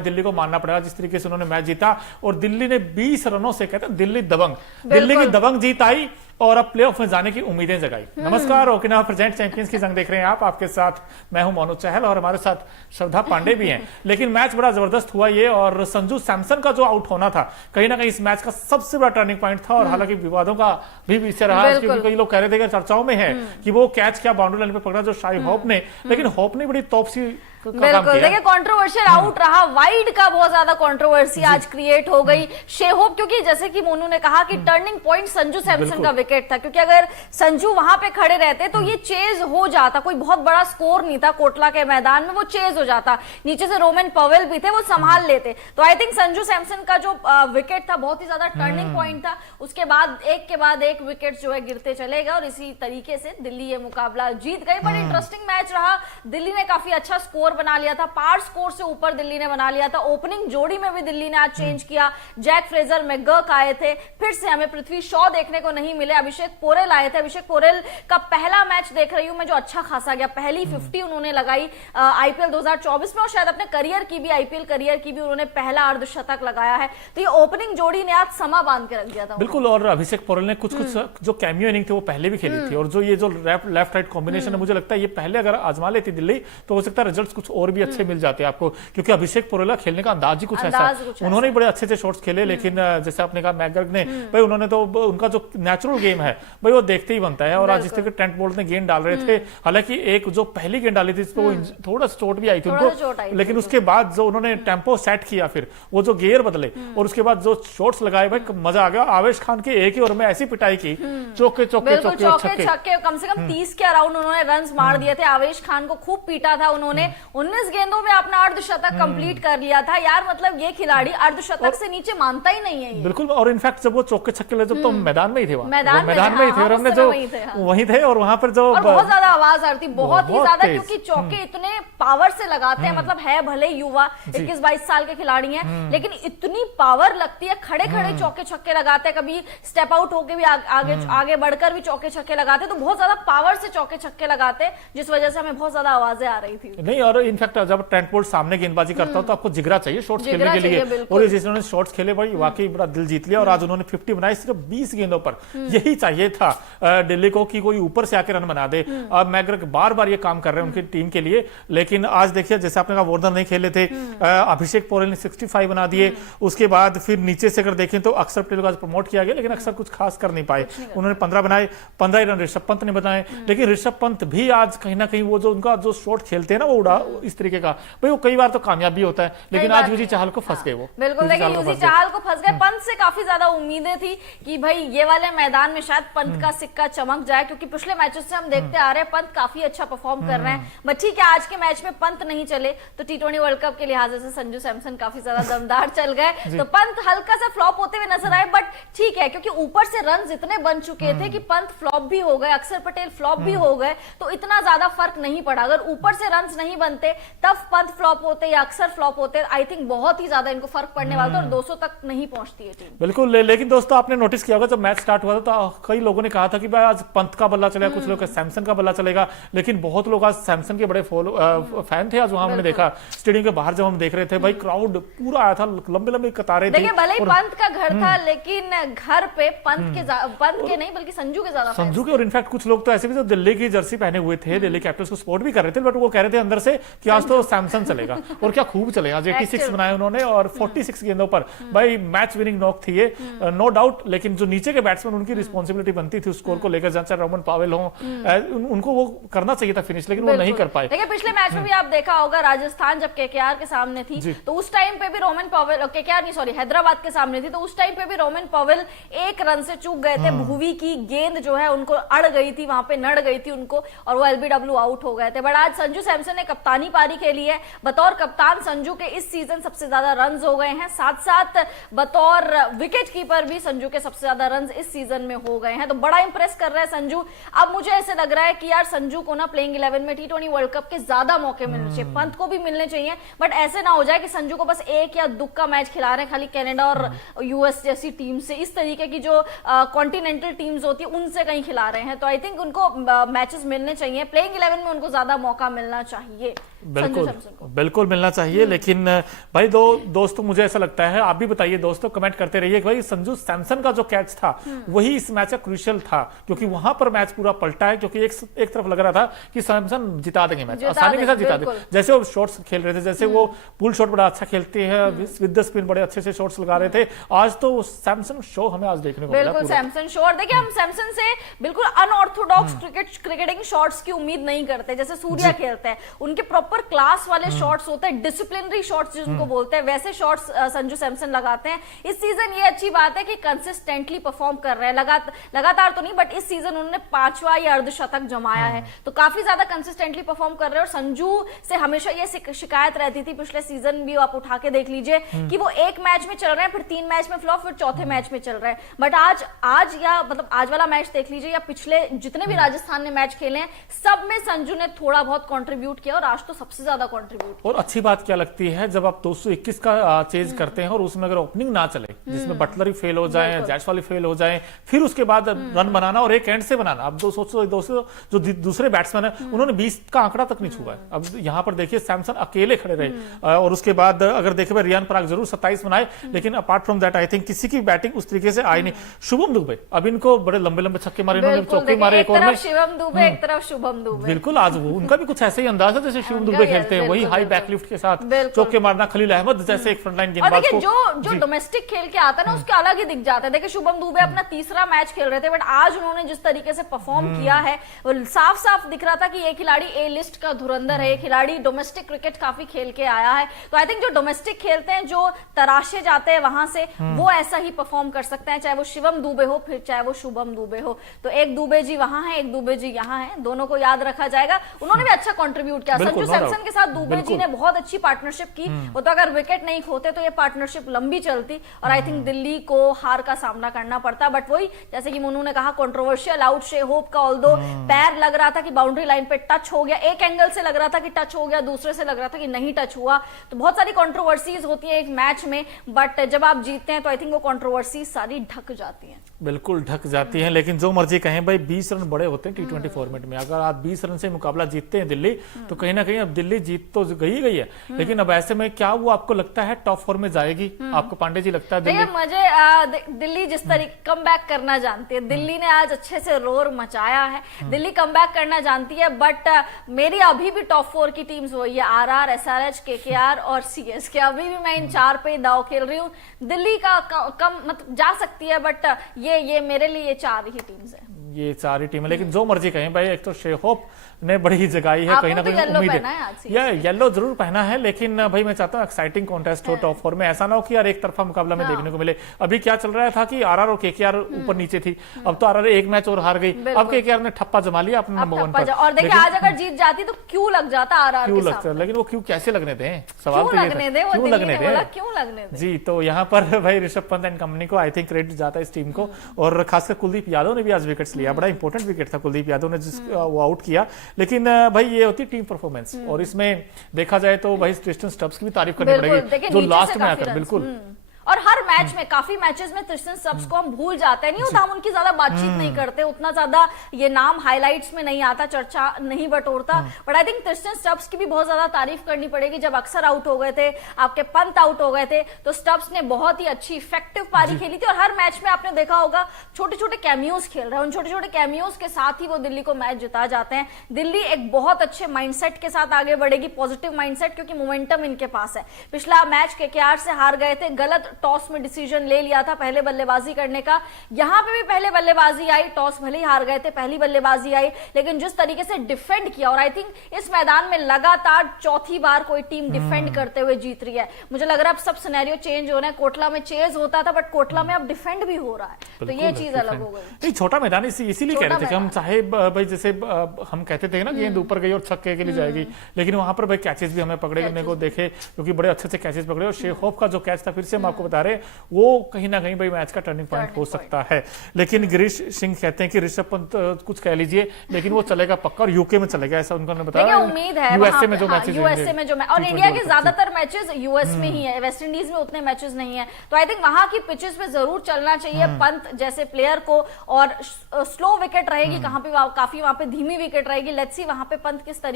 दिल्ली को मानना पड़ेगा जिस तरीके से उन्होंने मैच जीता और दिल्ली ने 20 रनों से कहते हैं दिल्ली दबंग, दिल्ली की दबंग जीत आई और अब प्लेऑफ में जाने की उम्मीदें जगाई। नमस्कार, ओकिनावा प्रेजेंट चैंपियंस की जंग देख रहे हैं आप। आपके साथ मैं हूं मोनू चहल और हमारे साथ श्रद्धा पांडे भी हैं। लेकिन मैच बड़ा जबरदस्त हुआ ये, और संजू सैमसन का जो आउट होना था कहीं ना कहीं इस मैच का सबसे बड़ा टर्निंग पॉइंट था। और हालांकि विवादों का भी विषय रहा, क्योंकि कई लोग कह रहे थे, चर्चाओं में है कि वो कैच क्या बाउंड्री लाइन पे पकड़ा जो शाही होप ने, लेकिन होप ने बड़ी तोपसी बिल्कुल। देखिए कंट्रोवर्शियल आउट रहा, वाइड का बहुत ज्यादा कंट्रोवर्सी आज क्रिएट हो गई शेहोप, क्योंकि जैसे कि मोनू ने कहा कि टर्निंग पॉइंट संजू सैमसन का विकेट था, क्योंकि अगर संजू वहां पे खड़े रहते तो ये चेज हो जाता। कोई बहुत बड़ा स्कोर नहीं था कोटला के मैदान में, वो चेज हो जाता। नीचे से रोमन पवेल भी थे, वो संभाल लेते। तो आई थिंक संजू सैमसन का जो विकेट था बहुत ही ज्यादा टर्निंग पॉइंट था। उसके बाद एक विकेट जो है गिरते चले गए और इसी तरीके से दिल्ली ये मुकाबला जीत गई। बड़ा इंटरेस्टिंग मैच रहा। दिल्ली ने काफी अच्छा स्कोर बना लिया था, पार स्कोर से ऊपर दिल्ली ने बना लिया था। ओपनिंग जोड़ी में भी दिल्ली ने आज चेंज किया। जैक फ्रेजर मैकगर्क आए थे, फिर से हमें पृथ्वी शॉ देखने को नहीं मिले। अभिषेक पोरेल आए थे। अभिषेक पोरेल का पहला मैच देख रही हूं मैं जो अच्छा खासा गया, पहली 50 उन्होंने लगाई आईपीएल 2024 में, और शायद अपने करियर की भी, आईपीएल करियर की भी उन्होंने पहला अर्धशतक लगाया है। तो ये ओपनिंग जोड़ी ने आज समा बांध के रख दिया था। बिल्कुल। और अभिषेक पोरेल ने कुछ जो कैमियो इनिंग थे वो पहले भी खेली थी, और जो ये जो लेफ्ट राइट कॉम्बिनेशन है, मुझे लगता है ये पहले अगर आजमा लेती दिल्ली तो हो सकता है रिजल्ट्स कुछ और भी अच्छे मिल जाते हैं आपको, क्योंकि अभिषेक पोरेला खेलने का अंदाज ही कुछ ऐसा है। उन्होंने बड़े अच्छे शॉट्स खेले, लेकिन जैसे आपने कहा मैकगर्क ने, भाई उन्होंने तो उनका जो नेचुरल गेम है भाई वो देखते ही बनता है। और आज जिस तरह ट्रेंट बोल्ट ने गेंद डाल रहे थे, हालांकि एक जो पहली गेंद डाली थी इस पर थोड़ा चोट भी आई थी उनको, लेकिन उसके बाद जो उन्होंने टेम्पो सेट किया, फिर वो जो गियर बदले और उसके बाद जो शॉट्स लगाए, भाई मजा आ गया। आवेश खान के एक ही ओवर में ऐसी पिटाई की, चौके चौके छक्के, कम से कम 30 के अराउंड उन्होंने रन मार दिए थे। आवेश खान को खूब पीटा था उन्होंने। 19 गेंदों में अपना अर्धशतक कंप्लीट कर लिया था यार। मतलब ये खिलाड़ी अर्धशतक से नीचे मानता ही नहीं है ये। बिल्कुल। और इनफैक्ट जब वो चौके छक्के लगे जब तो मैदान में ही थे, मैदान में ही थे, और हमने जो वहीं थे, और वहां पर जो बहुत ज्यादा आवाज आ रही थी, बहुत ही ज्यादा, क्योंकि चौके इतने पावर से लगाते हैं। मतलब है भले युवा 21-22 साल के खिलाड़ी हैं, लेकिन इतनी पावर लगती है, खड़े खड़े चौके छक्के लगाते हैं, कभी स्टेप आउट होके भी आगे बढ़कर भी चौके छक्के लगाते, तो बहुत ज्यादा पावर से चौके छक्के लगाते, जिस वजह से हमें बहुत ज्यादा आवाजें आ रही थी। नहीं, और इनफैक्ट जब ट्रेंट बोल्ट सामने गेंदबाजी करता हो तो आपको जिगरा चाहिए शॉट्स खेलने के लिए, और जिन्होंने शॉट्स खेले भाई वाकई बड़ा दिल जीत लिया। और आज उन्होंने 50 बनाई सिर्फ 20 गेंदों पर। यही चाहिए था दिल्ली को कि कोई ऊपर से आके रन बना दे। अब मैकगर्क बार बार ये काम कर रहे हैं उनकी टीम के लिए, लेकिन आज देखिए जैसे आपने कहा वार्नर नहीं खेले थे, अभिषेक पोरेल ने 65 बना दिए। उसके बाद फिर नीचे से अगर देखें तो अक्षर पटेल को आज प्रमोट किया गया, लेकिन अक्षर कुछ खास कर नहीं पाए। उन्होंने 15 बनाए, 15 रन ऋषभ पंत ने बनाए, लेकिन ऋषभ पंत भी आज कहीं ना कहीं वो जो उनका जो शॉट खेलते हैं ना वो उड़ा इस तरीके का, भाई वो कई बार तो कामयाब भी होता है, लेकिन आज यूजी चाहल को फंस गए वो। बिल्कुल, देखिए यूजी चाहल को फंस गए। पंत से काफी ज्यादा उम्मीदें थी कि भाई ये वाले मैदान में शायद पंत का सिक्का चमक जाए, क्योंकि पिछले मैचेस से हम देखते आ रहे हैं पंत काफी अच्छा परफॉर्म कर रहे हैं। बट ठीक है, आज के मैच में पंत नहीं चले तो T20 वर्ल्ड कप के लिहाज से संजू सैमसन काफी ज्यादा दमदार चल गए, तो पंत हल्का सा फ्लॉप होते हुए नजर आए। बट ठीक है, क्योंकि ऊपर से रन इतने बन चुके थे कि पंत फ्लॉप भी हो गए, अक्षर पटेल फ्लॉप भी हो गए, तो इतना ज्यादा फर्क नहीं पड़ा। अगर ऊपर से रन नहीं बनते तब पंत फ्लॉप होते या अक्सर फ्लॉप होते, आई थिंक बहुत ही ज्यादा इनको फर्क पड़ने वाला था और 200 तक नहीं पहुंचती है टीम। बिल्कुल। लेकिन दोस्तों आपने नोटिस किया होगा जब मैच स्टार्ट हुआ था तो कई लोगों ने कहा था कि भाई आज पंत का बल्ला चलेगा, कुछ लोग सैमसन का बल्ला चलेगा, लेकिन बहुत लोग आज सैमसन के बड़े फैन थे। आज वहां हमने देखा स्टेडियम के बाहर जब हम देख रहे थे, भाई क्राउड पूरा आया था, लंबे लंबे कतारें थी। भले ही पंत का घर था, लेकिन घर पे पंत के नहीं बल्कि संजू के ज्यादा, संजू के। और इनफैक्ट कुछ लोग तो ऐसे भी जो दिल्ली की जर्सी पहने हुए थे, दिल्ली कैपिटल्स को सपोर्ट भी कर रहे थे, बट वो कह रहे थे अंदर से कि आज तो सैमसन चलेगा। और क्या खूब चलेगा, आज 86 बनाए उन्होंने और 46 गेंदों पर, भाई मैच विनिंग नॉक थी ये, नो डाउट। लेकिन जो नीचे के बैट्समैन उनकी रिस्पॉन्सिबिलिटी बनती थी स्कोर को लेकर, जैसे रोमन पवेल हो, उनको वो करना चाहिए था फिनिश, लेकिन वो नहीं कर पाए। देखिए पिछले मैच में भी आप देखा होगा, राजस्थान जब केकेआर के सामने थी तो उस टाइम पे भी रोमन पवेल, केकेआर नहीं सॉरी हैदराबाद के सामने थी, तो उस टाइम पे भी रोमन पवेल 1 रन से चूक गए थे। भुवी की गेंद जो है उनको अड़ गई थी, वहां पे नड़ गई थी उनको, और वो एलबीडब्ल्यू आउट हो गए थे। बट आज संजू सैमसन ने कप्तानी पारी खेली है। बतौर कप्तान संजू के इस सीजन सबसे ज्यादा रन हो गए हैं, साथ साथ बतौर विकेट कीपर भी संजू के सबसे ज्यादा रन इस सीजन में हो गए हैं, तो बड़ा इंप्रेस कर रहे हैं संजू। अब मुझे ऐसे लग रहा है कि यार संजू को ना प्लेइंग 11 में T20 वर्ल्ड कप के ज्यादा मौके मिलने चाहिए, पंत को भी मिलने चाहिए, बट ऐसे ना हो जाए कि संजू को बस एक या दुख का मैच खिला रहे हैं खाली कनाडा और यूएस जैसी टीम से, इस तरीके की जो कॉन्टिनेंटल टीम्स होती है उनसे कहीं खिला रहे हैं। तो आई थिंक उनको मैचेस मिलने चाहिए, प्लेइंग 11 में उनको ज्यादा मौका मिलना चाहिए। बिल्कुल सैमसन को। बिल्कुल मिलना चाहिए। लेकिन भाई दोस्तों मुझे ऐसा लगता है, आप भी बताइए दोस्तों, कमेंट करते रहिए कि भाई संजू सैमसन का जो कैच था वही इस मैच का क्रूशियल था, क्योंकि वहां पर मैच पूरा पलटा है। क्योंकि एक तरफ लग रहा था कि सैमसन जिता देंगे मैच, आसानी के साथ जिता देंगे। जैसे वो शॉट्स खेल रहे थे, जैसे वो पुल शॉट बड़ा अच्छा खेलते हैं, विद द स्पिन बड़े अच्छे से शॉट्स लगा रहे थे। आज तो सैमसन शो हमें आज देखने को मिला। बिल्कुल सैमसन शो। और देखिए हम सैमसन से बिल्कुल अनऑर्थोडॉक्स क्रिकेटिंग शॉट्स की उम्मीद नहीं करते, जैसे सूर्या खेलते हैं। उनके प्रॉपर क्लास वाले शॉट्स होते हैं, डिसिप्लिनरी शॉट्स जिनको बोलते हैं, वैसे शॉट्स संजू सैमसन लगाते हैं। इस सीजन ये अच्छी बात है कि कंसिस्टेंटली परफॉर्म कर रहे हैं, लगातार तो नहीं, बट इस सीजन उन्होंने 5वां या अर्धशतक जमाया है, तो काफी ज्यादा कंसिस्टेंटली परफॉर्म कर रहे हैं। और संजू से हमेशा ये शिकायत रहती थी, पिछले सीजन भी आप उठा के देख लीजिए कि वो एक मैच में चल रहे हैं, फिर 3 मैच में फ्लॉप, फिर चौथे मैच में चल रहे हैं। बट आज या मतलब आज वाला मैच देख लीजिए, या पिछले जितने भी राजस्थान ने मैच खेले हैं, सब में संजू ने थोड़ा बहुत कंट्रीब्यूट किया, और आज तो सबसे ज्यादा कंट्रीब्यूट। और अच्छी बात क्या लगती है, जब आप 221 का चेज करते हैं और उसमें अगर ओपनिंग ना चले, जिसमें बटलर ही फेल हो जाए, जायसवाल ही फेल हो जाए, फिर उसके बाद रन बनाना और एक एंड से बनाना। अब दोस्तों जो दूसरे बैट्समैन है उन्होंने 20 का आंकड़ा तक नहीं छुआ है। अब यहाँ पर देखिए सैमसन अकेले खड़े रहे, और उसके बाद अगर देखे भाई रियान पराग जरूर 27 बनाए, लेकिन apart from that I think किसी की बैटिंग उस तरीके से आई नहीं। शुभम दुबे, अब इनको बड़े लंबे लंबे छक्के मारे, इन्होंने चौके मारे, एक और में शिवम दुबे, एक तरफ शुभम दुबे। बिल्कुल आज उनका भी कुछ ऐसे ही अंदाज है जैसे शिवम दुबे खेलते हैं, वही हाई बैकलिफ्ट के साथ चौके मारना। खलील अहमद जैसे एक फ्रंटलाइन गेंदबाज को जो डोमेस्टिक खेल के आता है ना, उसके अलग ही दिख जाता है। देखिए शुभम दुबे अपना 3रा मैच खेल रहे थे, बट आज उन्होंने जिस तरीके से परफॉर्म किया है, साफ साफ दिख रहा था कि ये खिलाड़ी ए लिस्ट का धुरंधर है, ये खिलाड़ी डोमेस्टिक क्रिकेट काफी खेल के आया है। तो आई थिंक जो डोमेस्टिक खेलते हैं, जो तराशे जाते हैं वहां से, वो ऐसा ही परफॉर्म कर सकते हैं, चाहे वो शिवम दुबे हो, फिर चाहे वो शुभम दुबे हो। तो एक दुबे जी वहां है, एक दुबे जी यहाँ है, दोनों को याद रखा जाएगा। उन्होंने भी अच्छा कंट्रीब्यूट किया। संजू सैमसन के साथ दुबे जी ने बहुत अच्छी पार्टनरशिप की। वो तो अगर विकेट नहीं खोते तो ये पार्टनरशिप लंबी चलती, और आई थिंक दिल्ली को हार का सामना करना पड़ता। बट वही जैसे कि मोनू ने कहा, कंट्रोवर्शियल आउट शे होप का, ऑल्दो पैर लग रहा था कि बाउंड्री लाइन पे टच हो गया, एक एंगल से लग रहा था कि टच हो गया, दूसरे से लग रहा था कि नहीं टच हुआ। तो बहुत सारी कंट्रोवर्सीज होती है एक मैच में, बट जब आप जीतते हैं तो आई थिंक वो कंट्रोवर्सी सारी ढक जाती है। बिल्कुल ढक जाती हैं। लेकिन जो मर्जी कहें भाई, 20 रन बड़े होते हैं T20 फॉर्मेट में। अगर आप 20 रन से मुकाबला जीतते हैं दिल्ली, तो कहीं ना कहीं अब दिल्ली जीत तो गई है। लेकिन अब ऐसे में क्या वो आपको लगता है टॉप 4 में जाएगी? आपको पांडे जी लगता है दिल्ली? मुझे दिल्ली जिस तरीके कम बैक करना जानती है, दिल्ली ने आज अच्छे से रोर मचाया है, दिल्ली कम बैक करना जानती है। बट मेरी अभी भी टॉप 4 की टीम्स वही है, RR, SRH, KKR और CSK। अभी भी मैं इन 4 पे दाव खेल रही हूँ। दिल्ली का कम मतलब जा सकती है, बट ये मेरे लिए ये 4 ही टीम्स है। ये 4 ही टीम है। लेकिन जो मर्जी कहें भाई, एक तो शेहोप ने बड़ी ही जगाई है, कहीं ना कहीं उम्मीद है येलो जरूर पहना है। लेकिन भाई मैं चाहता हूँ एक्साइटिंग कॉन्टेस्ट हो टॉप 4 में, ऐसा ना हो कि यार एक तरफा मुकाबला में देखने को मिले। अभी क्या चल रहा था कि RR और KKR ऊपर नीचे थी, अब तो RR एक मैच और हार गई, अब KKR ने ठप्पा जमा लिया अपने नंबर 1 पर। और देखिए आज अगर जीत जाती तो क्यों लग जाता RR क्यों लगता, लेकिन वो क्यों कैसे लगने दें, सवाल तो क्यों लगने दें जी। तो यहाँ पर भाई ऋषभ पंत एंड कंपनी को आई थिंक क्रेडिट जाता है इस टीम को, और खासकर कुलदीप यादव ने भी आज विकेट्स लिया, बड़ा इंपॉर्टेंट विकेट था कुलदीप यादव ने वो आउट किया। लेकिन भाई ये होती टीम परफॉर्मेंस, और इसमें देखा जाए तो भाई ट्रिस्टन स्टब्स की भी तारीफ करनी पड़ेगी, जो लास्ट में आकर बिल्कुल। और हर मैच में, काफी मैचेस में ट्रिस्टन स्टब्स को हम भूल जाते हैं, नहीं होता, हम उनकी ज्यादा बातचीत नहीं करते, उतना ज्यादा ये नाम हाइलाइट्स में नहीं आता, चर्चा नहीं बटोरता। But I think Tristan Stubbs की भी बहुत ज्यादा तारीफ करनी पड़ेगी। जब अक्सर आउट हो गए थे, आपके पंत आउट हो गए थे, तो स्टब्स ने बहुत ही अच्छी इफेक्टिव पारी खेली थी। और हर मैच में आपने देखा होगा छोटे छोटे कैमियोज खेल रहे हैं, उन छोटे छोटे कैमियोज के साथ ही वो दिल्ली को मैच जिता जाते हैं। दिल्ली एक बहुत अच्छे माइंडसेट के साथ आगे बढ़ेगी, पॉजिटिव माइंडसेट, क्योंकि मोमेंटम इनके पास है। पिछला मैच KKR से हार गए थे, गलत टॉस में डिसीजन ले लिया था पहले बल्लेबाजी करने का। यहां पे भी पहले बल्लेबाजी आई, टॉस भले ही हार गए थे, पहली बल्लेबाजी आई, लेकिन जिस तरीके से डिफेंड किया, और आई थिंक इस मैदान में लगातार चौथी बार कोई टीम डिफेंड करते हुए जीत रही है। मुझे लग रहा है अब सब सिनेरियो चेंज हो रहा है। कोटला में चेज होता था, बट कोटला में अब डिफेंड भी हो रहा है, तो ये चीज अलग हो गई। छोटा मैदान इसीलिए कह रहे थे कि हम चाहे भाई जैसे हम कहते थे ना गेंद ऊपर गई और छक्के के लिए जाएगी, लेकिन वहां पर भाई कैचेस भी हमें पकड़ने को देखे, क्योंकि बड़े अच्छे से कैचेस पकड़े। और शेहोप का जो कैच था, फिर से हम आपको बता रहे हैं, वो कहीं ना कहीं भाई मैच का टर्निंग पॉइंट हो सकता है। लेकिन गिरीश सिंह कहते हैं कि ऋषभ पंत कुछ कह लीजिए, लेकिन वो चलेगा पक्का, और यूके में चलेगा, ऐसा उन्होंने बताया। उम्मीद है यूएसए में जो मैचेस, यूएसए में जो, और इंडिया के ज्यादातर मैचेस यूएस में ही है, वेस्ट इंडीज में उतने मैचेस नहीं है। तो आई थिंक वहां की पिचेस पे जरूर चलना चाहिए पंत जैसे प्लेयर को। और स्लो विकेट रहेगी, कहां पे काफी वहां पे धीमी विकेट रहेगी। लेट्स सी वहां पे पंत किस तरीके